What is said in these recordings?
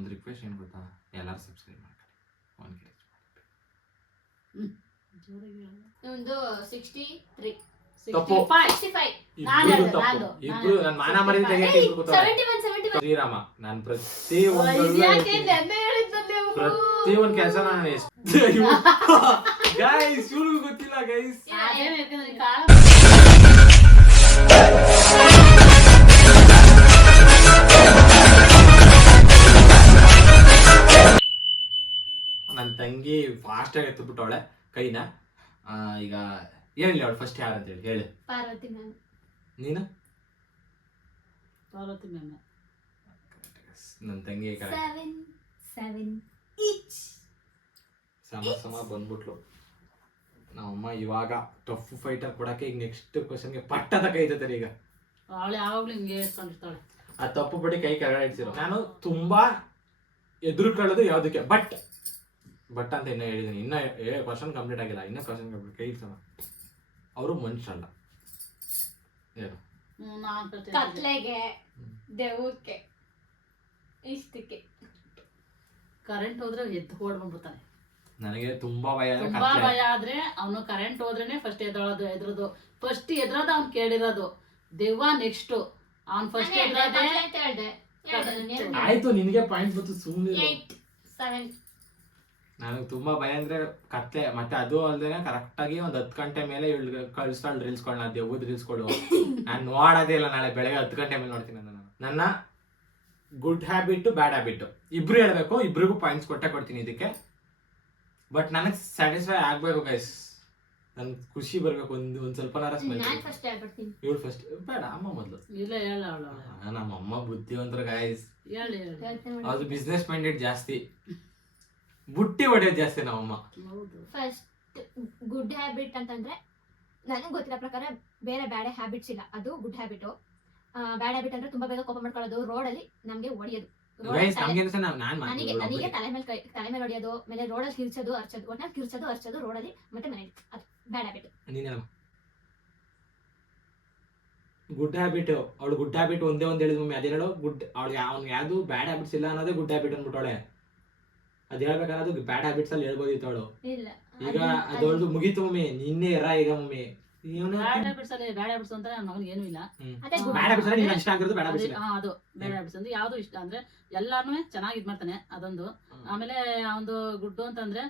ಒಂದು ರಿಕ್ವೆಸ್ಟ್ ಏನು ಗೊತ್ತಾ, ಎಲ್ಲರೂ ಸಬ್ಸ್ಕ್ರೈಬ್ ಮಾಡ್ಕೊಳ್ಳಿ. ಒಂದು 63 ತಪ್ಪು. 65 ಇಬ್ರು ತಪ್ಪು. ಇಬ್ರು ನಾನು ಮಾನ ಮರ್ಯಾದೆ ತೆಗೆಯಕ್ಕೆ ಇಬ್ರು ಕೂತವ್ರೆ. 71 ಶ್ರೀರಾಮ ನಾನು ಪ್ರತಿ ಒಂದು ಕೆಲಸ ನಾನು ಗೈಸ್ ಇವ್ರಿಗೂ ಗೊತ್ತಿಲ್ಲ ಗೈಸ್. ನನ್ನ ತಂಗಿ ಫಾಸ್ಟ್ ಆಗಿ ಎತ್ತುಬಿಟ್ಟವಳೆ ಕೈನ. ಈಗ ಹೇಳಿ ಅವಳು ಫಸ್ಟ್ ಯಾರು ಅಂತ ಹೇಳಿ. ಪಾರ್ವತಿ ಮ್ಯಾಮ್. ನೀನು? ಪಾರ್ವತಿ ಮ್ಯಾಮ್. ನನ್ನ ತಂಗಿ ಸಮ ಬಂದ್ಬಿಟ್ಲು. ನಮ್ಮಮ್ಮ ಇವಾಗ ಟಫ್ ಫೈಟರ್ ಕೊಡಕ್ಕೆ ಈಗ ನೆಕ್ಸ್ಟ್ ಕ್ವಶನ್ಗೆ ಪಟ್ಟದ ಕೈ ಇದ್ದಾರೆ. ಈಗ ಅವಳು ಯಾವಾಗ್ಲೂ ಹಿಂಗೆ ಇಟ್ಕೊಂಡಿರ್ತಾಳೆ. ಆ ತಪ್ಪು ಬಿಡಿ ಕೈ ಕೆಳಗಡೆ ಇಡ್ಸಿರೋ. ನಾನು ತುಂಬಾ ಎದುರುಕೊಳ್ಳೋದು ಯಾವ್ದಕ್ಕೆ ಬಟ್ ಅಂತ ಇನ್ನ ಹೇಳಿದೀನಿ. ಇನ್ನ ಕ್ವಶನ್ ಕಂಪ್ಲೀಟ್ ಆಗಿಲ್ಲ. ಇನ್ನ ಕ್ವಶನ್ ಕಂಪ್ಲೀಟ್ ಕೈ ಇಡ್ಸೋಣ. ಅವರು ಮನುಷ್ಯರಲ್ಲ. ಏನು ಕತ್ಲೆಗೆ ದೇವಕ್ಕೆ ಇಷ್ಟಕ್ಕೆ ಕರೆಂಟ್ ಹೋದ್ರೆ ಎದ್ದು ಓಡ್ಬಂದ್ಬಿಡ್ತಾನೆ. ನನಗೆ ತುಂಬಾ ಭಯ ಆದ್ರೆ ಅವನು ಕರೆಂಟ್ ಹೋದ್ರೇನೆ ಫಸ್ಟ್ ಎದ್ರದು ಫಸ್ಟ್ ಎದ್ರದ ಅವ್ನು ಕೇಳಿರೋದು ದೆವ್ವ. ನೆಕ್ಸ್ಟ್ ಅವ್ನು ಫಸ್ಟ್ ಆಯ್ತು. ನಿನಗೆ ಪಾಯಿಂಟ್ ಬಂತು ಸುಮ್ಮನೆ. 8 7 ನನಗೆ ತುಂಬಾ ಭಯ ಅಂದ್ರೆ ಕತ್ಲೆ. ಮತ್ತೆ ಅದು ಅಲ್ದೇನೆ ಕರೆಕ್ಟ್ ಆಗಿ ಒಂದ್ 10 ಗಂಟೆ ಮೇಲೆ ಕಳಿಸ್ತಾಳು ರೀಲ್ಸ್ಗಳನ್ನ. ದೆವ್ವದ ರೀಲ್ಸ್ಗಳು ನಾನು ನೋಡೋದೇ ಇಲ್ಲ. ನಾಳೆ ಬೆಳಗ್ಗೆ 10 ಗಂಟೆ ಮೇಲೆ ನೋಡ್ತೀನಿ. ನನ್ನ ಗುಡ್ ಹ್ಯಾಬಿಟ್ ಬ್ಯಾಡ್ ಹ್ಯಾಬಿಟ್ ಇಬ್ರು ಹೇಳ್ಬೇಕು. ಇಬ್ರಿಗೂ ಪಾಯಿಂಟ್ಸ್ ಕೊಡ್ತೀನಿ ಇದಕ್ಕೆ. ಬಟ್ ನನಗೆ ಸ್ಯಾಟಿಸ್ಫೈ ಆಗ್ಬೇಕು ಗೈಸ್. ನನ್ ಖುಷಿ ಬರ್ಬೇಕು. ಒಂದ್ ಸ್ವಲ್ಪ ಇವಳು ಫಸ್ಟ್ ಬೇಡ ಅಮ್ಮ ಮೊದ್ಲು. ಇಲ್ಲ ಹೇಳ. ನಮ್ಮ ಅಮ್ಮ ಬುದ್ಧಿವಂತರ ಗೈಸ್. ಹೇಳಿ ಅದು ಬಿಸ್ನೆಸ್ ಮೈಂಡೆಡ್ ಜಾಸ್ತಿ. ಬುಟ್ಟಿ ಹೊಡೆಯೋದು ಜಾಸ್ತಿ ನಮ್ಮಮ್ಮ. ಫಸ್ಟ್ ಗುಡ್ ಹ್ಯಾಬಿಟ್ ಅಂತಂದ್ರೆ ನನಗೆ ಗೊತ್ತಿರೋ ಪ್ರಕಾರ ಬೇರೆ ಬ್ಯಾಡ್ ಹ್ಯಾಬಿಟ್ಸ್ ಇಲ್ಲ. ಅದು ಗುಡ್ ಹ್ಯಾಬಿಟ್. ಬ್ಯಾಡ್ ಹ್ಯಾಬಿಟ್ ಅಂದ್ರೆ ತುಂಬಾ ಬೇಗ ಕೋಪ ಮಾಡ್ಕೊಳ್ಳೋದು, ರೋಡಲ್ಲಿ ನಮ್ಗೆ ಹೊಡೆಯೋದು. ನನಗೆ ತಲೆ ಮೇಲೆ ಹೊಡೆಯೋದು, ಮೇಲೆ ರೋಡಲ್ಲಿ ಕಿರ್ಚೋದು ಅರ್ಚೋದು, ಒಟ್ನಲ್ಲಿ ಕಿರ್ಚೋದು ಅರ್ಚೋದು ರೋಡಲ್ಲಿ ಮತ್ತೆ ಮನೇಲಿ. ಅದು ಬ್ಯಾಡ್ ಹ್ಯಾಬಿಟ್. ಗುಡ್ ಹ್ಯಾಬಿಟ್ ಅವಳು ಗುಡ್ ಹ್ಯಾಬಿಟ್ ಒಂದೇ ಒಂದ್ ಹೇಳಿದ್ ಮಮ್ಮಿ. ಅದೇನೋ ಗುಡ್ ಅವಳಿಗೆ ಅವ್ನಿಗೆ ಯಾವ್ದು ಬ್ಯಾಡ್ ಹ್ಯಾಬಿಟ್ಸ್ ಇಲ್ಲ ಅನ್ನೋದೇ ಗುಡ್ ಹ್ಯಾಬಿಟ್ ಅಂದ್ಬಿಟ್ಟವಳೆ. ಅದ್ ಹೇಳ್ಬೇಕಾದ್ರೆ ಅದು ಬ್ಯಾಡ್ ಹ್ಯಾಬಿಟ್ಸ್ ಅಲ್ಲಿ ಹೇಳ್ಬೋದಿತ್ತು ಅವಳು. ಈಗ ಅದೊಳ್ದು ಮುಗೀತು ಮಮ್ಮಿ. ನಿನ್ನೆ ಎರ ಈಗ ಮಮ್ಮಿ ಬ್ಯಾಡ್ ಹ್ಯಾಬಿಟ್ಸ್ ಅಂತ ನನ್ನ ಮಗನಿಗೆ ಏನೂ ಇಲ್ಲ. ಅದು ಬ್ಯಾಡ್ ಹ್ಯಾಬಿಟ್ಸ್ ಅಂದ್ರೆ ಯಾವ್ದು ಇಷ್ಟ ಅಂದ್ರೆ ಎಲ್ಲಾನು ಚೆನ್ನಾಗಿ ಇದ್ ಮಾಡ್ತಾನೆ ಅದೊಂದು. ಆಮೇಲೆ ಒಂದು ಗುಡ್ಡು ಅಂತಂದ್ರೆ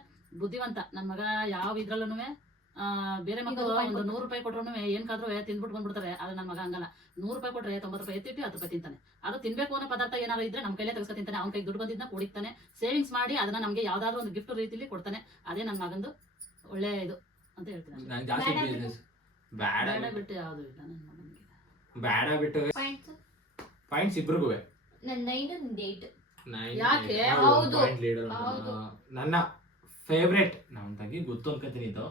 ಬುದ್ಧಿವಂತ. ನನ್ ಮಗ ಯಾವ ಇದ್ರಲ್ಲೂ ಬೇರೆ ಮಕ್ಕಳು ಒಂದು 100 ರೂಪಾಯಿ ಕೊಟ್ರು ಏನ್ಕಾದ್ರೂ ತಿಂದ್ಬಿಟ್ಟು ಬಂದ್ಬಿಡ್ತಾರೆ. ಆದ್ರೆ ನನ್ನ ಮಗ ಹಂಗಲ್ಲ. 100 ರೂಪಾಯಿ ಕೊಟ್ರೆ 90 ರೂಪಾಯಿ ಎತ್ತಿಟ್ಟು 10 ರೂಪಾಯಿ ತಿಂತಾನೆ. ಅದು ತಿನ್ಬೇಕು ಅನ್ನೋ ಪದಾರ್ಥ ಏನಾದ್ರು ಇದ್ರೆ ನಮ್ಮ ಕೈಲೇ ತೆಗೆಸ್ಕೊ ತಿಂತಾನೆ. ಅವ್ನ ಕೈ ದುಡ್ಡು ಬಂದಿದ್ನ ಕುಡಿತಾನೆ. ಸೇವಿಂಗ್ಸ್ ಮಾಡಿ ಅದನ್ನ ನಮ್ಗೆ ಯಾವ್ದಾದ್ರು ಒಂದು ಗಿಫ್ಟ್ ರೀತಿಲಿ ಕೊಡ್ತಾನೆ. ಅದೇ ನನ್ನ ಮಗಂದು ಒಳ್ಳೆ ಇದು ಅಂತ ಹೇಳ್ತೀನಿ. ಬ್ಯಾಡ್ ಹ್ಯಾಬಿಟ್ ಯಾವ್ದು ಇಲ್ಲ ನನ್ನ ಮಗನಿಗೆ. ಬ್ಯಾಡ್ ಹ್ಯಾಬಿಟ್ ಪಾಯಿಂಟ್ಸ್ ಇಬ್ರಿಗೂ. ನನ್ನ 9 ಯಾಕೆ? ನನ್ನ ಫೇವ್ರೇಟ್ ನಮ್ಮ ತಂಗಿ ಗೊತ್ತು ಅನ್ಕೋತೀನಿ ಇದು.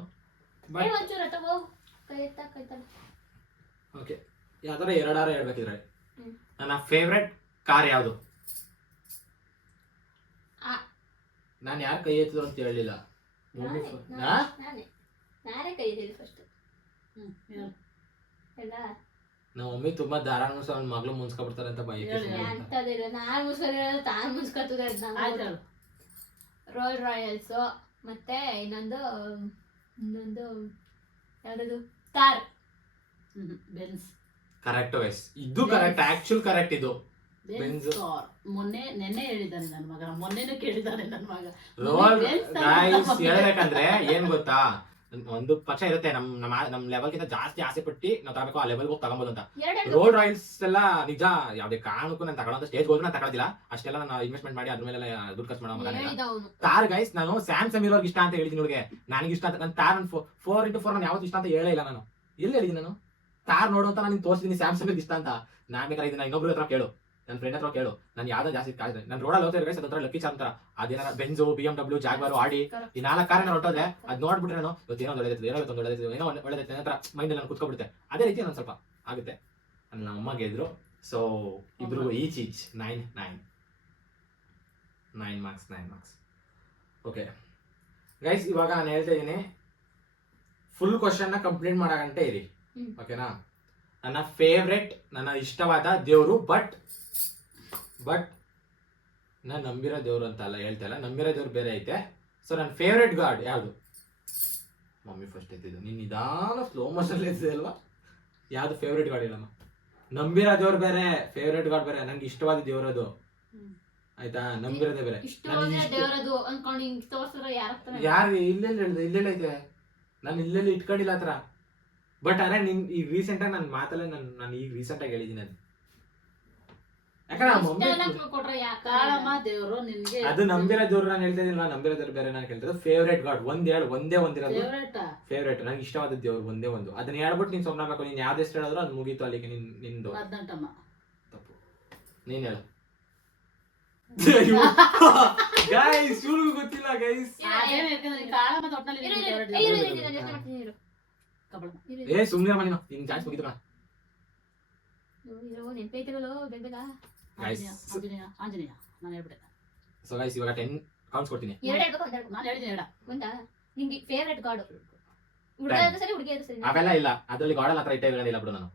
ಓಕೆ ಯಾವ್ದಾರ ಎರಡಾರ ಹೇಳ್ಬೇಕಿದ್ರೆ ನನ್ನ ಫೇವ್ರೇಟ್ ಕಾರ್ ಯಾವುದು? ನಾನು ಯಾರು ಕೈ ಎತ್ತಿದ್ರು ಅಂತ ಹೇಳಿಲ್ಲ. ನಮ್ಮ ಮಮ್ಮಿ ತುಂಬಾ ದಾರ ಅವ್ನ ಮಗಳು ಮುನ್ಸ್ಕೊಬಿಡ್ತಾರೆ ಅಂತ ಭಯ. ರೋಲ್ ರಾಯಲ್ಸ್ ಮತ್ತೆ ಇನ್ನೊಂದು ಯಾವ್ದು ಕಾರ್ ಬೆನ್ಸ್. ಕರೆಕ್ಟ್ ವೈಸ್. ಇದು ಕರೆಕ್ಟ್. ಆಕ್ಚುಲ್ ಕರೆಕ್ಟ್ ಇದು. ನೆನ್ನೆ ಹೇಳಿದ್ದಾನೆ ನನ್ನ ಮಗ. ಮೊನ್ನೆನೂ ಕೇಳಿದ್ದಾನೆ ನನ್ನ ಮಗ. ರೋಲ್ ರಾಯಲ್ಸ್ ಹೇಳ್ಬೇಕಂದ್ರೆ ಏನ್ ಗೊತ್ತಾ, ಒಂದು ಪಕ್ಷ ಇರುತ್ತೆ ನಮ್ ಲೆವೆಲ್ ಗಿಂತ ಜಾಸ್ತಿ ಆಸೆ ಪಟ್ಟಿ ನಾವು ತಗೋಬೇಕು. ಆ ಲೆವೆಲ್ ಹೋಗಿ ತಗೊಬೋದು ಅಂತ. ರೋಲ್ ರಾಯಲ್ಸ್ ಎಲ್ಲ ನಿಜ ಯಾವ್ದೇ ಕಾರಣಕ್ಕೂ ನಾನು ತಗೊಳ್ಳೋ ಸ್ಟೇಜ್ ಹೋದ್ರೆ ನಾನು ತಗೊಳ್ಳೋದಿಲ್ಲ. ಅಷ್ಟೆಲ್ಲ ನಾನು ಇನ್ವೆಸ್ಟ್ಮೆಂಟ್ ಮಾಡಿ ಅದ್ರ ಮೇಲೆ ದುಡ್ಡು ಖರ್ಚು ಮಾಡೋ ಮಗ. ತಾರ್ ಗೈಸ್ ನಾನು ಸ್ಯಾಮ್ಸಂಗ್ ಇರೋರ್ಗೆ ಇಷ್ಟ ಅಂತ ಹೇಳಿದ್ದೀನಿ. ನೋಡಿಗೆ ನನಗೆ ಇಷ್ಟ ಅಂತ. ನಾನು ತಾರ್ 4x4 ನಾನು ಯಾವತ್ತು ಇಷ್ಟ ಅಂತ ಹೇಳೇ ಇಲ್ಲ. ನಾನು ಎಲ್ಲಿ ಹೇಳಿದ್ದೀನಿ? ನಾನು ತಾರ್ ನೋಡು ಅಂತ ನಾನು ತೋರಿಸಿದ್ದೀನಿ ಸ್ಯಾಮ್ಸಂಗ್ ಇಷ್ಟ ಅಂತ. ನಾನು ಬೇಕಾದ್ರೆ ಇದನ್ನ ಇನ್ನೊಬ್ರ ಹತ್ರ ಕೇಳು, ನನ್ನ ಫ್ರೆಂಡ್ ಹತ್ರ ಕೇಳು. ನಾನು ಯಾವ್ದು ಜಾಸ್ತಿ ಕಾಯ್ದೆ ನಾನು ರೋಡಲ್ಲಿ ಹೋಗ್ತಾ ಗೈಸ್ ಅದರ ಲಕ್ಕಿ ಚಾರ್ ಅಂತ. ಅದೇನಾರ ಬೆಂಜು, BMW, ಜಾಗ್ವಾರು, ಆಡಿ ಈ 4 ಕಾರನ್ನ ಹೊರಟೋದ್ರೆ ಅದ್ ನೋಡ್ಬಿಟ್ರೆ ನಾನು ಏನೋ ಒಳ್ಳೆದೈತೆ ನಂತರ ಮೈಂಡ್ ನಾನು ಕುತ್ಕೊಬಿಡುತ್ತೆ. ಅದೇ ರೀತಿ ನಾನು ಸ್ವಲ್ಪ ಆಗುತ್ತೆ. ನಮ್ಮ ಅಮ್ಮ ಗೆದ್ರು. ಸೊ ಇಬ್ರಿಗೂ ಈಚ್ 9 ಮಾರ್ಕ್ಸ್. ಓಕೆ ಗೈಸ್ ಇವಾಗ ನಾನು ಹೇಳ್ತಾ ಇದ್ದೀನಿ. ಫುಲ್ ಕ್ವಶನ್ ನ ಕಂಪ್ಲೀಟ್ ಮಾಡಗಂಟೆ ಇರಿ. ಓಕೆನಾ? ನನ್ನ ಫೇವ್ರೆಟ್, ನನ್ನ ಇಷ್ಟವಾದ ದೇವರು ಬಟ್ ನಾನು ನಂಬಿರೋ ದೇವ್ರು ಅಂತ ಅಲ್ಲ ಹೇಳ್ತಾ ಇಲ್ಲ, ನಂಬಿರೋ ದೇವ್ರು ಬೇರೆ ಐತೆ. ಸೊ ನನ್ನ ಫೇವ್ರೆಟ್ ಗಾಡ್ ಯಾವುದು? ಮಮ್ಮಿ ಫಸ್ಟ್ ಎತ್ತಿದ್ದು, ನೀನು ನಿಧಾನ ಸ್ಲೋ ಮೋಷನ್ ಎತ್ತಿದೆ ಅಲ್ವಾ? ಯಾವ್ದು ಫೇವ್ರೆಟ್ ಗಾಡ್ ಹೇಳಮ್ಮ? ನಂಬಿರೋ ದೇವ್ರು ಬೇರೆ, ಫೇವ್ರೆಟ್ ಗಾಡ್ ಬೇರೆ. ನಂಗೆ ಇಷ್ಟವಾದ ದೇವ್ರದು, ಆಯ್ತಾ? ನಂಬಿರೋದೇ ಬೇರೆ. ದೇವರದು ಅನ್ಕೊಂಡು ಹಿಂಗ್ ತೋರ್ಸಿದ್ರೆ ಯಾರು ಇಲ್ಲೆಲ್ಲ ಹೇಳ್ದೆ? ಇಲ್ಲೆಲ್ಲ ಐತೆ, ನಾನು ಇಲ್ಲೆಲ್ಲ ಇಟ್ಕೊಂಡಿಲ್ಲ ಹತ್ರ. ಬಟ್ ಅರೆ ನಿನ್ ಈಗ ರೀಸೆಂಟ್ ಆಗಿ ನನ್ನ ಮಾತಲ್ಲೇ ನಾನು ಈಗ ರೀಸೆಂಟ್ ಆಗಿ ಹೇಳಿದ್ದೀನಿ ಅದು. ಕಾಳಮ್ಮ ದೇವ್ರು ನಿನ್ಗೆ ಅದು ನಂಬಿರೋ ದೇವ್ರು ನಾನು ಹೇಳ್ತಾ ಇದ್ದೀನಿ, ನಂಬಿರೋ ದೇವ್ರು ಬೇರೆ. ನಾನು ಹೇಳ್ತಿರೋದು ಫೇವ್ರೇಟ್ ಗಾಡ್. ಒಂದೇ ಒಂದಿರೋದು ಫೇವ್ರೇಟ್. ನಂಗೆ ಇಷ್ಟವಾದ ದೇವ್ರು ಒಂದೇ ಒಂದು. ಅದನ್ನ ಹೇಳ್ಬಿಟ್ಟು ನೀನ್ ಸುಮ್ಮನೆ ಬೇಕು. ನೀನ್ ಯಾವ್ದು ಹೆಸರು ಹೇಳಿದ್ರು ಅದು ಮುಗೀತು ಅಲ್ಲಿಗೆ. ನಿಂದು ತಪ್ಪು. ನೀನ್ ಹೇಳು. ಗೈಸ್ ಇವ್ರಿಗೂ ಗೊತ್ತಿಲ್ಲ ಗೈಸ್. ಏ ಸುಮ್ನೆ ಮನೆ ನಿನ್ ಚಾನ್ಸ್ ಮುಗಿತು ಕಣ. ನೆನಪೈತಿಗಳು ಬೇಗ ಆಂಜನೇಯ ನಾನು ಹೇಳ್ಬಿಟ್ಟೆ. ಸೊ ಗೈಸ್ ಇವಾಗ 10 ಕೌಂಟ್ಸ್ ಕೊಡ್ತೀನಿ. ನಾನು ಹೇಳಿದ್ದೀನಿ ಗೊತ್ತಾ ನಿಂಗೆ ಫೇವರೇಟ್ ಗಾಡ್? ಹುಡುಗ ಸರಿ ಹುಡುಗಿ ಸರಿ? ಅವೆಲ್ಲ ಇಲ್ಲ, ಅದ್ರಲ್ಲಿ ಗಾಡಲ್ ಹತ್ರ ಇಟ್ಟೇ ಇರಲಿಲ್ಲ ಬಿಡು ನಾನು.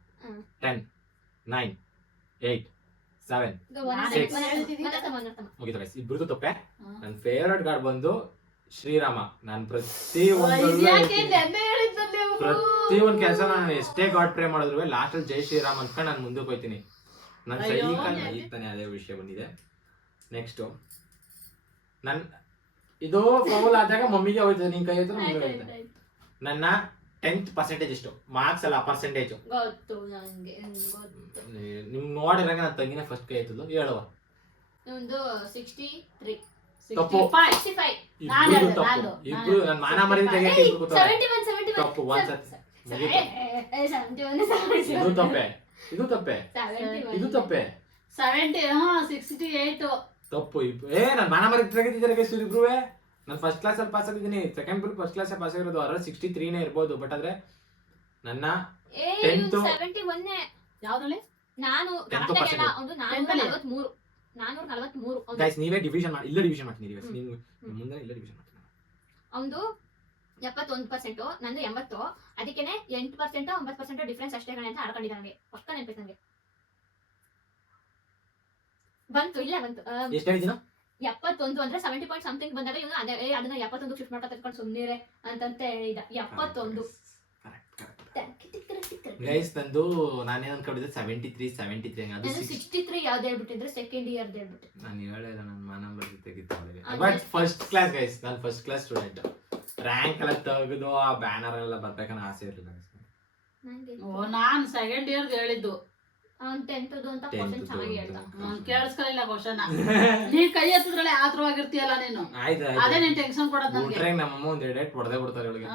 10 9 8 7 ಮುಗಿತು ಗೈಸ್. ಇಬ್ರದ್ದು ತಪ್ಪೆ. ನನ್ನ ಫೇವರೇಟ್ ಗಾಡ್ ಬಂದು ಶ್ರೀರಾಮ. ನಾನು ಪ್ರತಿಯೊಂದು ಕೆಲಸ ನಾನು ಎಷ್ಟೇ ಗಾಡ್ ಪ್ರೇ ಮಾಡಿದ್ರು ಲಾಸ್ಟ್ ಅಲ್ಲಿ ಜೈ ಶ್ರೀರಾಮ್ ಅನ್ಕೊಂಡು ನಾನು ಮುಂದಕ್ಕೆ ಹೋಗ್ತೀನಿ. ನನ್ನ ಈಗ ತಾನೇ ಅದೇ ವಿಷಯ ಬಂದಿದೆ. ನೆಕ್ಸ್ಟ್ ನನ್ ಇದು ಫೌಲ್ ಆದಾಗ ಮಮ್ಮಿಗೆ ಹೋಯ್ತದೆ, ನಿನ್ ಕೈ ಹೋಯ್ತದೆ ಮಮ್ಮಿಗೆ ಹೋಯ್ತದೆ. ನನ್ನ 10% ಎಷ್ಟು ಮಾರ್ಕ್ಸ್ ಅಲ್ಲ ಪರ್ಸೆಂಟೇಜ್ ನಿಮ್ ನೋಡಿರಂಗ ನನ್ನ ತಂಗಿನ ಫಸ್ಟ್ ಕೈ ಆಯ್ತದ. ಹೇಳುವ ಒಂದು 63 ತಪ್ಪು. 65 ಇಬ್ರು ನನ್ನ ಮಾನ ಮರ್ಯಾದೆ ತೆಗೆಯಕ್ಕೆ ಇಬ್ರು ಕೂತವ್ರೆ. 71 ತಪ್ಪು. ಒಂದ್ಸತಿ ಇದು ತಪ್ಪೆ, ಇದು ತಪ್ಪೆ, ಇದು ತಪ್ಪೆ. 68 ತಪ್ಪು. ನಾನು ಮಾನ ಮರ್ಯಾದೆ ತೆಗೆದಿದ್ದಾರೆ ಗೈಸ್ ಇಬ್ರುವೆ. ನಾನು ಫಸ್ಟ್ ಕ್ಲಾಸ್ ಅಲ್ಲಿ ಪಾಸ್ ಆಗಿದ್ದೀನಿ, second full first class pass ಆಗಿರೋದು. ಅದ್ರಲ್ಲಿ 63 ಇರ್ಬೋದು. ಬಟ್ ಆದ್ರೆ ನನ್ನ 10th 71 ಯಾವ್ದ್ರಲ್ಲಿ ನಾನು 443 ಗೈಸ್ ನೀವೇ ಡಿವಿಷನ್ ಮಾಡಿ. ಇಲ್ಲ ಡಿವಿಷನ್ ಮಾಡ್ತೀನಿ ನೀವು ಮುಂದೆ. ಇಲ್ಲ ಡಿವಿಷನ್ ಮಾಡ್ತೀನಿ. ಅವನು 71%, ನಂದು 80. ಅದಕ್ಕೇನೆ 8% 9% ಡಿಫ್ರೆನ್ಸ್ ಅಷ್ಟೇ ಕಣೆ ಅಂತ ಆಡ್ಕೊಂಡಿದ್ದ. ನನಗೆ ಪಕ್ಕ ನೆನಪೈತೆ. ನನಗೆ ಬಂತು, ಇಲ್ಲ ಬಂತು. ಎಷ್ಟು ಹೇಳಿದಿನ? 71 ಅಂದ್ರೆ 70 ಪಾಯಿಂಟ್ ಸಮಥಿಂಗ್ ಬಂದಾಗ ಇವನು ಅದನ್ನ 71 ಶಿಫ್ಟ್ ಮಾಡ್ತಾ ತಿಳ್ಕೊಂಡು ಸುಮ್ಮನಿರೆ ಅಂತಂತೆ ಹೇಳಿದ. 71 ಗೈಸ್ ನಂದು ನಾನೇನ್ ಅನ್ಕೊಂಡಿದ್ದೆ 73 ಅದು 63 ಯಾವ್ದು ಹೇಳ್ಬಿಟ್ಟಿದ್ರೆ ಸೆಕೆಂಡ್ ಇಯರ್ ಹೇಳ್ಬಿಟ್ಟೆ. ನಾನು ಹೇಳಿಲ್ಲ, ನನ್ನ ಮಾನ ಮರ್ಯಾದೆ ತೆಗಿತಾ ಇದ್ದೆ. ಬಟ್ ಫಸ್ಟ್ ಕ್ಲಾಸ್ ಗೈಸ್, ನಾನು ಫಸ್ಟ್ ಕ್ಲಾಸ್ ಸ್ಟೂಡೆಂಟ್. ರ್ಯಾಂಕ್ ಎಲ್ಲ ತೆಗೆದು ಆ ಬ್ಯಾನರ್ ಎಲ್ಲ ಬರ್ಬೇಕನ್ನೋ ಆಸೆ ಇರಲಿಲ್ಲ. ನಾನು ಸೆಕೆಂಡ್ ಇಯರ್ ಹೇಳಿದ್ದು. ಅವ್ನು 10th ಅಂತ ಕ್ವಶ್ಚನ್ ಚೆನ್ನಾಗಿ ಹೇಳ್ದ. ಕೇಳಿಸ್ಕೊಳ್ಳಿಲ್ಲ ಕ್ವಶ್ಚನ್. ನೀ ಕೈ ಎತ್ತಿದ್ರಲ್ಲ ಆತರವಾಗಿರ್ತೀಯಲ್ಲ ನೀನು. ಆಯ್ತು ಅದೇ ನೀನ್ ಟೆನ್ಷನ್ ಕೊಡೋದು ನನಗೆ. ನಮ್ಮಮ್ಮ ಒಂದ್ 2 ಹೊಡೆದೇ ಬಿಡ್ತಾರೆ ಅವಳಿಗೆ.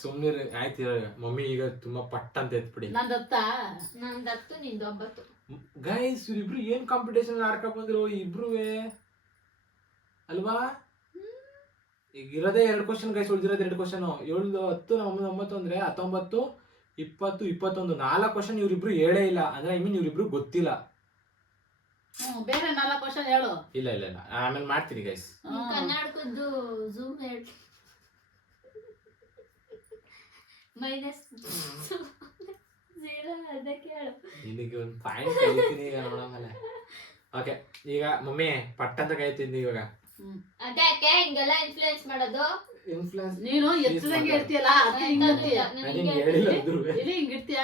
ಸುಮ್ನಿರಿ ಆಯ್ತು. ಮಮ್ಮಿ ಈಗ ತುಂಬಾ ಪಟ್ ಅಂತ ಎತ್ಬಿಡಿ. ನಂದತ್ತು ನಿಂದು 9. ಗೈಸ್ ಇಬ್ರು ಏನ್ ಕಾಂಪಿಟೇಷನ್ ಆಡ್ಕೊಂಡ್ ಬಂದ್ರು ಇಬ್ರುವೆ ಅಲ್ವಾ? ಈಗ ಇರೋದೇ 2 ಕ್ವಶನ್ ಗೈಸ್, ಉಳಿದಿರೋದು 2 ಕ್ವಶನ್. 7 10 ನಮ್ಮ 9 ಅಂದ್ರೆ 19 20 21 4 ಕ್ವಶನ್ ಇವ್ರಿಬ್ರು ಹೇಳೇ ಇಲ್ಲ. ಅಂದ್ರೆ ಐ ಮೀನ್ ಇವ್ರಿಬ್ರು ಗೊತ್ತಿಲ್ಲ. ಬೇರೆ 4 ಕ್ವಶನ್ ಹೇಳು. ಇಲ್ಲ ಇಲ್ಲ ಇಲ್ಲ ಆಮೇಲೆ ಮಾಡ್ತೀನಿ ಗೈಸ್. ಕನ್ನಡಕದ್ದು ಝೂಮ್ ಹೇಳಿ -0 ಅದಕ್ಕೆ ಹೇಳು. ನಿನಗೆ ಒಂದು ಪಾಯಿಂಟ್ ಹೇಳ್ತೀನಿ ಈಗ ನೋಡೋಣ. ಓಕೆ ಈಗ ಮಮ್ಮಿ ಪಟ್ಟ ಅಂತ ಕೈತೀನಿ ಇವಾಗ. ಅದಕ್ಕೆ ಹಿಂಗೆಲ್ಲ ಇನ್ಫ್ಲೂಯೆನ್ಸ್ ಮಾಡೋದು. ಇನ್ಫ್ಲೂಯೆನ್ಸ್ ನೀನು ಎತ್ತದಂಗೆ ಇರ್ತೀಯಲ್ಲ, ಅದಕ್ಕೆ ಹಿಂಗಿರ್ತೀಯ. ಇಲ್ಲಿ ಹಿಂಗಿರ್ತೀಯ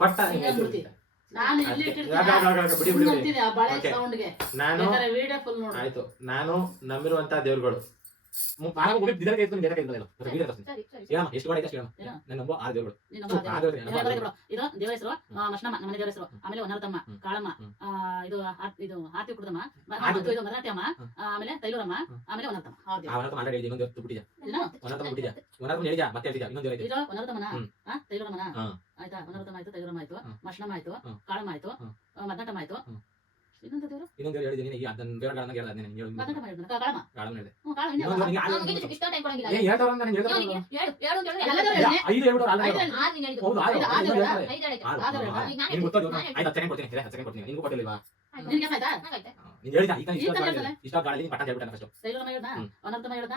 ಪಟ್ಟ ಹಿಂಗಿರ್ತೀಯ. ನಾನು ಇಲ್ಲಿ ಇಟ್ಟಿರ್ತೀನಿ ಆ ಬಳೆ ಸೌಂಡ್ಗೆ. ನಾನು ವಿಡಿಯೋ ಫುಲ್ ನೋಡು. ಆಯ್ತು. ನಾನು ನಂಬಿರುವಂತ ದೇವ್ರುಗಳು ಎಷ್ಟು ಗಾಡಿ ಎಷ್ಟು ನಾನು ನಂಬೋ 6 ದೇವ್ರುಗಳು. ಇದು ದೇವರ ಹೆಸರು ಮಶ್ನಮ್ಮ, ನಮ್ಮ ದೇವರ ಹೆಸರು. ಆಮೇಲೆ ವನರತಮ್ಮ, ಕಾಳಮ್ಮ, ಇದು ಆರ್ತಿ ಕುಡ್ದಮ್ಮ, ಇದು ಮರಾಠಿಯಮ್ಮ, ಆಮೇಲೆ ತೈಲೂರಮ್ಮ, ಆಮೇಲೆ ವನರತಮ್ಮ. ಇದು ವನರತಮ್ಮನ ತೈಲೂರಮ್ಮನ ಆಯ್ತಾ? ವನರತಮ್ಮ ಆಯ್ತು, ತೈಲೂರಮ್ಮ ಆಯ್ತು, ಮಶ್ನಮ್ಮ ಆಯ್ತು, ಕಾಳಮ್ಮ ಆಯ್ತು, ಮದ್ನಟಮ್ಮ ಆಯ್ತು. ಇನ್ನೊಂದು ದೇವರು ಹೇಳಿದೀನಿ. ಅದನ್ನ ದೇವರುಗಳನ್ನ ಮದ್ನಟಮ್ಮ ಹೇಳಿದ್ನ, ಕಾಳಮ್ಮ ಹೇಳಿದೆ. ಇಷ್ಟ ಟೈಮ್ ಕೊಡಂಗಿಲ್ಲ. ಇಷ್ಟ ಗಾಳಿ ಪಟ್ಟ ಹೇಳ್ಬಿಟ್ಟ. ತೈಲೂರಮ್ಮ ಹೇಳ್ದ, ವನರತಮ್ಮ ಹೇಳ್ದ,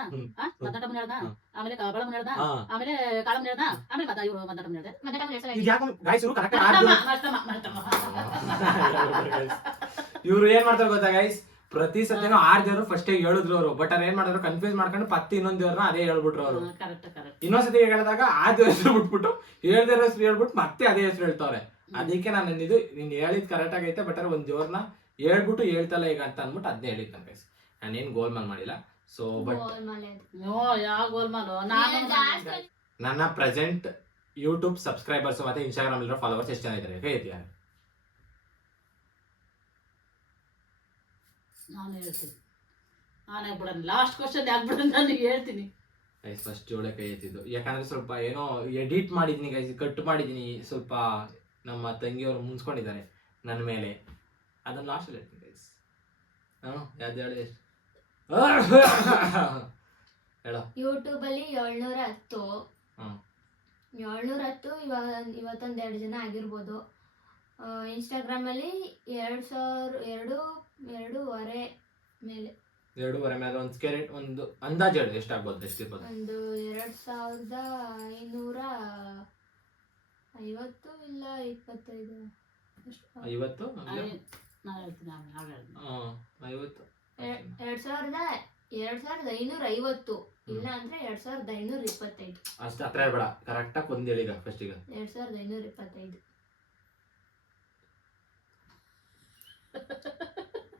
ಮದ್ನಟಮ್ಮ ಹೇಳ್ದ, ಆಮೇಲೆ ಕಾಳಮ್ಮ ಹೇಳ್ದ, ಆಮೇಲೆ ಕಾಳಮ್ಮ ಹೇಳ್ದ, ಆಮೇಲೆ ಇವರು ಮದ್ನಟಮ್ಮ ಹೇಳ್ದೆ. ಇವ್ರು ಏನ್ ಮಾಡ್ತಾರೆ ಗೊತ್ತಾ ಗೈಸ್, ಪ್ರತಿ ಸತಿನೂ 6 ದೇವ್ರು ಫಸ್ಟ್ ಹೇಳಿದ್ರು ಅವರು, ಬಟ್ ಅವ್ರು ಏನ್ ಮಾಡಿದ್ರು ಕನ್ಫ್ಯೂಸ್ ಮಾಡ್ಕೊಂಡು ಪತ್ತಿ ಇನ್ನೊಂದ್ ದೇವ್ರನ್ನ ಅದೇ ಹೇಳ್ಬಿಟ್ರು ಅವರು. ಇನ್ನೊಂದ್ಸತಿ ಹೇಳಿದಾಗ ಆ ದೇವ್ರ ಹೆಸರು ಬಿಟ್ಬಿಟ್ಟು 7 ದೇವ್ರ ಹೆಸರು ಹೇಳ್ಬಿಟ್ಟು ಮತ್ತೆ ಅದೇ ಹೆಸರು ಹೇಳ್ತಾವ್ರೆ. ಅದಕ್ಕೆ ನಾನು ಅಂದಿದ್ದು ನೀನ್ ಹೇಳಿದ್ ಕರೆಕ್ಟ್ ಆಗೈತೆ, ಬಟ್ ಒಂದ್ ದೇವ್ರನ್ನ ಹೇಳ್ಬಿಟ್ಟು ಹೇಳ್ತಲ್ಲ ಈಗ ಅಂತ ಅಂದ್ಬಿಟ್ಟು ಅದನ್ನೇ ಹೇಳಿದ್ ನಾನು ಗೈಸ್. ನಾನೇನ್ ಗೋಲ್ಮಾಲ್ ಮಾಡಿಲ್ಲ. ಸೊ ಬಟ್ ನನ್ನ ಪ್ರೆಸೆಂಟ್ ಯೂಟ್ಯೂಬ್ ಸಬ್ಸ್ಕ್ರೈಬರ್ಸ್ ಮತ್ತೆ ಇನ್ಸ್ಟಾಗ್ರಾಮ್ ಇರೋ ಫಾಲೋವರ್ಸ್ ಎಷ್ಟು ಜನ ಇದ್ದಾರೆ ಹೇಳ್ತೀಯ? ನಾನು ಹೇಳ್ತೀನಿ. ನಾನೇ ಬಿಡೋಣ, ಲಾಸ್ಟ್ ಕ್ವಶನ್ ಯಾಕೆ ಬಿಡೋಣ, ನಾನು ಹೇಳ್ತೀನಿ. ಗೈಸ್ ಫಸ್ಟ್ ಏಳೇ ಕೈ ಎತ್ತಿದ್ದು, ಯಾಕಂದ್ರೆ ಸ್ವಲ್ಪ ಏನೋ ಎಡಿಟ್ ಮಾಡಿದೀನಿ ಗೈಸ್, ಕಟ್ ಮಾಡಿದೀನಿ, ಸ್ವಲ್ಪ ನಮ್ಮ ತಂಗಿಯವರು ಮುನ್ಸ್ಕೊಂಡಿದ್ದಾರೆ ನನ್ನ ಮೇಲೆ, ಅದನ್ನ ಲಾಸ್ಟ್ ಹೇಳ್ತೀನಿ ಗೈಸ್. ಯಾವ್ದು ಹೇಳಿ ಎಷ್ಟು ಹೇಳೋ. ಯೂಟ್ಯೂಬ್ ಅಲ್ಲಿ 710 ಇವತ್ತೊಂದ್ 2 ಜನ ಆಗಿರ್ಬೋದು. ಇನ್ಸ್ಟಾಗ್ರಾಮ್ ಅಲ್ಲಿ 2,200 ಮೇಲೆ 2.5 ಮೇಲೆ ಒಂದು ಸ್ಕೆಲೆಟ್ ಒಂದು ಅಂದಾಜು ಹೇಳಿ ಎಷ್ಟಾಗ್ಬೋದು, ಎಷ್ಟಿರ್ಬೋದು? ಒಂದು 2,550 ಇಲ್ಲ 25 50 ನಾನು ಹೇಳ್ತೀನಿ. 2,550 ಇಲ್ಲ ಅಂದ್ರೆ 2,525 ಅಷ್ಟು ಹತ್ರ ಬೇಡ, ಕರೆಕ್ಟಾಗಿ ಒಂದು ಹೇಳಿಗ ಫಸ್ಟ್ ಈಗ 2,525.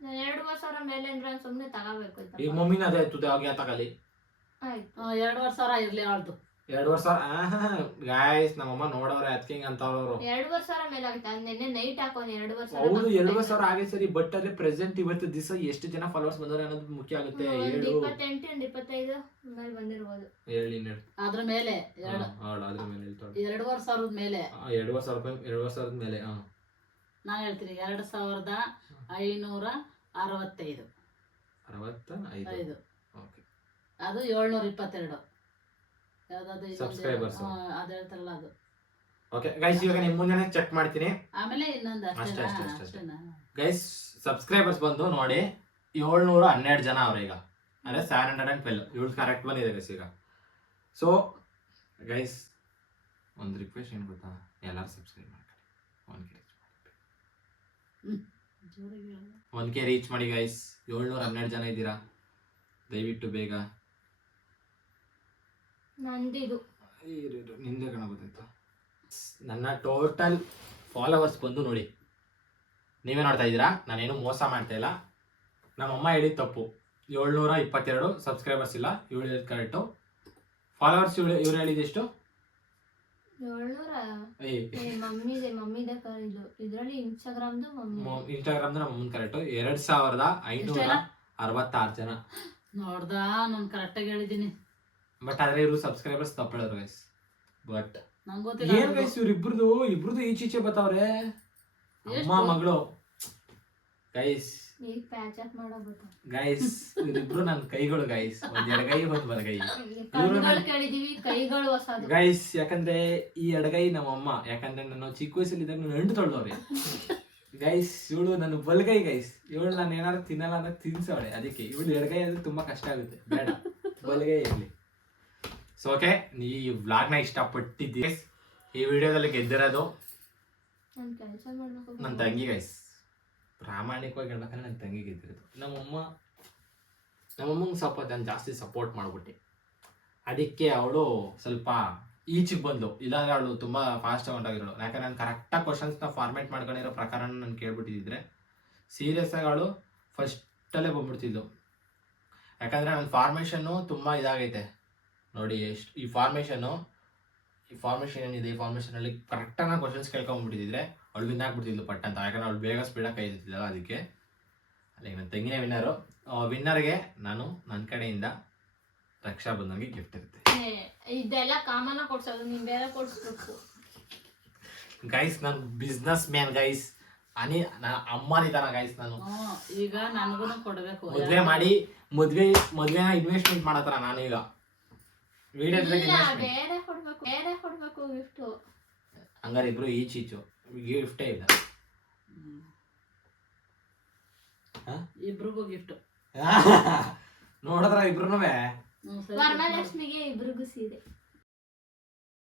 ನಾನು 2,000 ಮೇಲೆ ಅಂದ್ರೆ ಸುಮ್ನೆ ತಗೋಬೇಕು. ಈ ಮಮ್ಮಿನ ಅದೇ ತುದೆ ಆಗಿ ತಗಲಿ. ಆಯ್ತು 2,500 ಇರ್ಲಿ ಅವಳ್ದು. 2,500 ಗಾಯ್ಸ್, ನಮ್ಮಮ್ಮ ನೋಡವ್ರೆ ಅದಕ್ಕೆ ಹಿಂಗ ಅಂತ ಅವ್ರು. 2,500 ಮೇಲೆ ಆಗುತ್ತೆ. ನಿನ್ನೆ ನೈಟ್ ಹಾಕೋನಿ 2,500. ಹೌದು 2,500 ಆಗಿ ಸರಿ, ಬಟ್ ಅದೇ ಪ್ರೆಸೆಂಟ್ ಇವತ್ತು ದಿವಸ ಎಷ್ಟು ಜನ ಫಾಲೋವರ್ಸ್ ಬಂದವ್ರೆ ಅನ್ನೋದು ಮುಖ್ಯ ಆಗುತ್ತೆ. 28 25 ಮೇಲೆ ಬಂದಿರ್ಬೋದು. ಹೇಳಿ ಅದ್ರ ಮೇಲೆ ಅದ್ರ ಮೇಲೆ 2,500 ಮೇಲೆ 2,500 ಮೇಲೆ. ನಾನು ಹೇಳ್ತೀನಿ 2,565. 65 ಓಕೆ. ಅದು 722 ಯಾವ್ದಾದ್ರು ಸಬ್ಸ್ಕ್ರೈಬರ್ಸ್ ಅದು ಹೇಳ್ತಾರಲ್ಲ ಅದು. ಓಕೆ ಗೈಸ್, ಇವಾಗ ನಿಮ್ಮ ಮುಂದೆ ಚೆಕ್ ಮಾಡ್ತೀನಿ. ಆಮೇಲೆ ಇನ್ನೊಂದು ಅಷ್ಟೇ ಗೈಸ್, ಸಬ್ಸ್ಕ್ರೈಬರ್ಸ್ ಬಂದು ನೋಡಿ 712 ಜನ ಅವ್ರೆ ಈಗ, ಅಂದ್ರೆ 712 ಇವ್ರು ಕರೆಕ್ಟ್ ಬಂದಿದೆ ಗೈಸ್ ಈಗ. ಸೊ ಗೈಸ್ ಒಂದು ರಿಕ್ವೆಸ್ಟ್ ಏನು ಗೊತ್ತಾ, ಎಲ್ಲರೂ ಸಬ್ಸ್ಕ್ರೈಬ್ ಮಾಡ್ಕೊಳ್ಳಿ, 1K ರೀಚ್ ಮಾಡಿ ಗೈಸ್. 712 ಜನ ಇದ್ದೀರಾ, ದಯವಿಟ್ಟು ಬೇಗ. ನಂದಿದು ನಿಂದೆ ಕಣ ಗೊತ್ತಾಯ್ತು. ನನ್ನ ಟೋಟಲ್ ಫಾಲೋವರ್ಸ್ ಬಂದು ನೋಡಿ, ನೀವೇ ನೋಡ್ತಾ ಇದ್ದೀರಾ, ನಾನೇನು ಮೋಸ ಮಾಡ್ತಾ ಇಲ್ಲ. ನಮ್ಮಮ್ಮ ಹೇಳಿದ ತಪ್ಪು, 722 ಸಬ್ಸ್ಕ್ರೈಬರ್ಸ್ ಇಲ್ಲ, ಇವಳು ಹೇಳಿದ ಕರೆಕ್ಟು. ಫಾಲೋವರ್ಸ್ ಇವ್ರು ಹೇಳಿದ ಎಷ್ಟು? 700 ಮಮ್ಮಿದೆ ಕರೆದು. ಇದರಲ್ಲಿ ಇನ್ಸ್ಟಾಗ್ರಾಮ್ದು ನಮ್ಮ ಅಮ್ಮನ ಕರೆಕ್ಟು. 2,566 ಜನ ನೋಡ್ದಾ, ನಾನು ಕರೆಕ್ಟಾಗಿ ಹೇಳಿದ್ದೀನಿ. ಬಟ್ ಆದ್ರೆ ಇವರು ಸಬ್ಸ್ಕ್ರೈಬರ್ಸ್ ತಪ್ಪು ಹೇಳಿದ್ರು ಗೈಸ್. ಬಟ್ ನಂಗೆ ಗೊತ್ತಿಲ್ಲ ಏನ್ ಗೈಸ್, ಇವ್ರಿಬ್ರದು ಈಚೀಚೆ ಬತ್ತಾವ್ರೆ, ಅಮ್ಮ ಮಗಳು ಗೈಸ್. ಈಗ ಪ್ಯಾಚ್ ಅಪ್ ಮಾಡೋದು ಗೈಸ್, ಇವ್ರಿಬ್ರು ನನ್ನ ಕೈಗಳು ಗೈಸ್, ಒಂದ್ ಎಡಗೈ ಒಂದ್ ಬಲಗೈ. ಕೇಳಿದೀವಿ, ಕೈಗಳು ಹೊಸದು ಗೈಸ್, ಯಾಕಂದ್ರೆ ಈ ಎಡಗೈ ನಮ್ಮಮ್ಮ, ಯಾಕಂದ್ರೆ ನಾನು ಚಿಕ್ಕ ವಯಸ್ಸಲ್ಲಿದ್ದಾಗ ನಾನು ಎಂಟು ತೊಳ್ದವ್ರೆ ಗೈಸ್. ಇವಳು ನನ್ನ ಬಲಗೈ ಗೈಸ್, ಇವಳು ನಾನು ಏನಾದ್ರು ತಿನ್ನಲ್ಲ ಅಂತ ತಿನ್ಸವಳೆ, ಅದಕ್ಕೆ ಇವಳು ಎಡಗೈ ಅಂದ್ರೆ ತುಂಬಾ ಕಷ್ಟ ಆಗುತ್ತೆ, ಬೇಡ ಬಲಗೈ ಇರಲಿ. ಸೊ ಓಕೆ, ಈ ವ್ಲಾಗ್ನ ಇಷ್ಟಪಟ್ಟಿದ್ದೀವಿ. ಈ ವಿಡಿಯೋದಲ್ಲಿ ಗೆದ್ದಿರೋದು ನನ್ನ ತಂಗಿ ಗೈಸ್. ಪ್ರಾಮಾಣಿಕವಾಗಿ ಹೇಳ್ಬೇಕಂದ್ರೆ ನನ್ನ ತಂಗಿ ಗೆದ್ದಿರೋದು. ನಮ್ಮಮ್ಮಂಗೆ ಸ್ವಲ್ಪ ನಾನು ಜಾಸ್ತಿ ಸಪೋರ್ಟ್ ಮಾಡ್ಬಿಟ್ಟು, ಅದಕ್ಕೆ ಅವಳು ಸ್ವಲ್ಪ ಈಚಿಗೆ ಬಂದು, ಇಲ್ಲಾಂದ್ರೆ ಅವಳು ತುಂಬ ಫಾಸ್ಟ್ ಹೊಂಟೋಗಿರೋಳು. ಯಾಕಂದ್ರೆ ನಾನು ಕರೆಕ್ಟಾಗಿ ಕ್ವಶನ್ಸ್ನ ಫಾರ್ಮೇಟ್ ಮಾಡ್ಕೊಂಡಿರೋ ಪ್ರಕಾರ ನಾನು ಕೇಳ್ಬಿಟ್ಟಿದ್ರೆ ಸೀರಿಯಸ್ ಆಗಿ ಅವಳು ಫಸ್ಟಲ್ಲೇ ಬಂದ್ಬಿಡ್ತಿದ್ಲು. ಯಾಕಂದರೆ ನನ್ನ ಫಾರ್ಮೇಷನ್ನು ತುಂಬ ಇದಾಗೈತೆ ನೋಡಿ. ಎಷ್ಟು ಈ ಫಾರ್ಮೇಷನ್ ಏನಿದೆ, ಈ ಫಾರ್ಮೇಷನಲ್ಲಿ ಕರೆಕ್ಟಾಗಿ ನಾನು ಕ್ವಶನ್ಸ್ ಕೇಳ್ಕೊಂಡ್ಬಿಟ್ಟಿದ್ರೆ ಅವಳು ವಿನ್ ಆಗ್ಬಿಡ್ತಿದ್ಲು ಪಟ್ ಅಂತ. ಯಾಕಂದ್ರೆ ಅವಳು ಬೇಗ ಸ್ಪೀಡಾಗಿ ಕೈ ಇರ್ತಿದ್ದಲ್ಲ, ಅದಕ್ಕೆ ಅಲ್ಲಿಗೆ ನನ್ನ ತಂಗಿನೇ ವಿನ್ನರು. ವಿನ್ನರ್ಗೆ ನಾನು ನನ್ನ ಕಡೆಯಿಂದ ರಕ್ಷಾ ಬಂಧನ್ಗೆ ಗಿಫ್ಟ್ ಇರುತ್ತೆ. ಇದೆಲ್ಲ ಕಾಮನ್ ಕೊಡ್ಸೋದು, ನೀವು ಬೇರೆ ಕೊಡ್ಸ್ಬೇಕು ಗೈಸ್. ನಾನು ಬಿಸ್ನೆಸ್ ಮ್ಯಾನ್ ಗೈಸ್, ಅಮ್ಮನಿದಾನ ಗೈಸ್. ನಾನು ಈಗ ನನಗೂ ಕೊಡಬೇಕು, ಮದುವೆ ಮಾಡಿ ಮದುವೆನ ಇನ್ವೆಸ್ಟ್ಮೆಂಟ್ ಮಾಡತ್ತಾರ. ನಾನು ಈಗ ವಿಡಿಯೋ ಬೇರೆ ಕೊಡ್ಬೇಕು ಗಿಫ್ಟ್. ಹಂಗಾರೆ ಇಬ್ರು ಈಚೀಚು ಗಿಫ್ಟೇ ಇಲ್ಲ, ಇಬ್ರಿಗೂ ಗಿಫ್ಟ್. ನೋಡಿದ್ರ ಇಬ್ರು ವರಮಹಾಲಕ್ಷ್ಮಿಗೆ ಇಬ್ರಿಗೂ ಸೀರೆ.